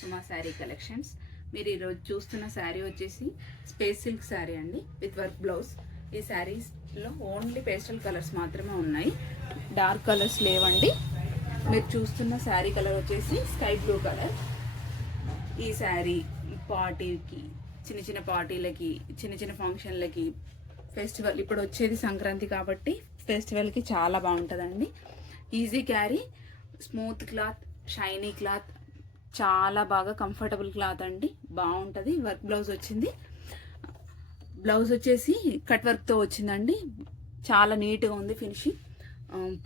సుమా sari collections. మీరు ఈరోజు చూస్తున్న శారీ వచ్చేసి స్పేస్ సిల్క్ శారీ అండి విత్ వర్క్ బ్లౌజ్. ఈ శారీస్లో ఓన్లీ పేస్టల్ కలర్స్ మాత్రమే ఉన్నాయి, డార్క్ కలర్స్ లేవండి. మీరు చూస్తున్న శారీ కలర్ వచ్చేసి స్కై బ్లూ కలర్. ఈ శారీ పార్టీకి, చిన్న చిన్న పార్టీలకి, చిన్న చిన్న ఫంక్షన్లకి, ఫెస్టివల్ ఇప్పుడు వచ్చేది సంక్రాంతి కాబట్టి ఫెస్టివల్కి చాలా బాగుంటుందండి. Easy carry, smooth cloth, shiny cloth, చాలా బాగా కంఫర్టబుల్ క్లాత్ అండి, బాగుంటుంది. వర్క్ బ్లౌజ్ వచ్చింది. బ్లౌజ్ వచ్చేసి కట్ వర్క్తో వచ్చిందండి, చాలా నీట్గా ఉంది ఫినిషింగ్.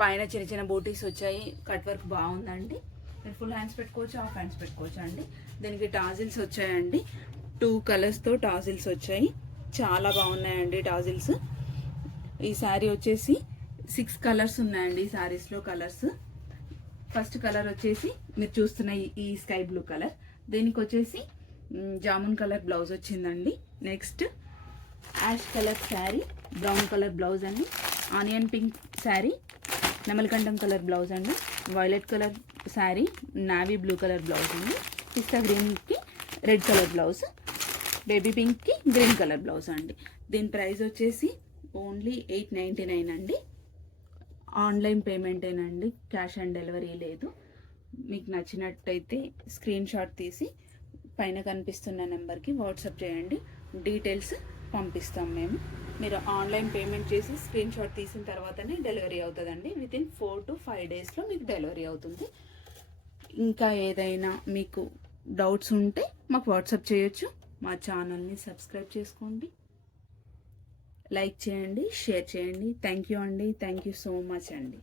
పైన చిన్న చిన్న బూటీస్ వచ్చాయి, కట్ వర్క్ బాగుందండి. మీరు ఫుల్ హ్యాండ్స్ పెట్టుకోవచ్చు, హాఫ్ హ్యాండ్స్ పెట్టుకోవచ్చు అండి. దీనికి టాజిల్స్ వచ్చాయండి, 2 కలర్స్తో టాజిల్స్ వచ్చాయి, చాలా బాగున్నాయండి టాజిల్స్. ఈ శారీ వచ్చేసి 6 కలర్స్ ఉన్నాయండి ఈ శారీస్లో కలర్స్. ఫస్ట్ కలర్ వచ్చేసి మీరు చూస్తున్న ఈ స్కై బ్లూ కలర్, దీనికి వచ్చేసి జామున్ కలర్ బ్లౌజ్ వచ్చిందండి. Next ash colour sari, brown colour blouse అండి. ఆనియన్ పింక్ శారీ, నెమలికంఠం కలర్ బ్లౌజ్ అండి. Violet colour sari, navy blue colour blouse అండి. పిస్తా గ్రీన్కి రెడ్ కలర్ బ్లౌజ్, బేబీ పింక్కి గ్రీన్ కలర్ బ్లౌజ్ అండి. దీని ప్రైస్ వచ్చేసి ఓన్లీ 899 అండి. ఆన్లైన్ పేమెంటేనండి, క్యాష్ ఆన్ డెలివరీ లేదు. మీకు నచ్చినట్టయితే స్క్రీన్ షాట్ తీసి పైన కనిపిస్తున్న నెంబర్కి వాట్సాప్ చేయండి, డీటెయిల్స్ పంపిస్తాం మేము. మీరు ఆన్లైన్ పేమెంట్ చేసి స్క్రీన్ షాట్ తీసిన తర్వాతనే డెలివరీ అవుతుందండి. వితిన్ 4 to 5 డేస్లో మీకు డెలివరీ అవుతుంది. ఇంకా ఏదైనా మీకు డౌట్స్ ఉంటే మాకు వాట్సాప్ చేయొచ్చు. మా ఛానల్ని సబ్స్క్రైబ్ చేసుకోండి, లైక్ చేయండి, షేర్ చేయండి. థ్యాంక్ యూ అండి, థ్యాంక్ యూ సో మచ్ అండి.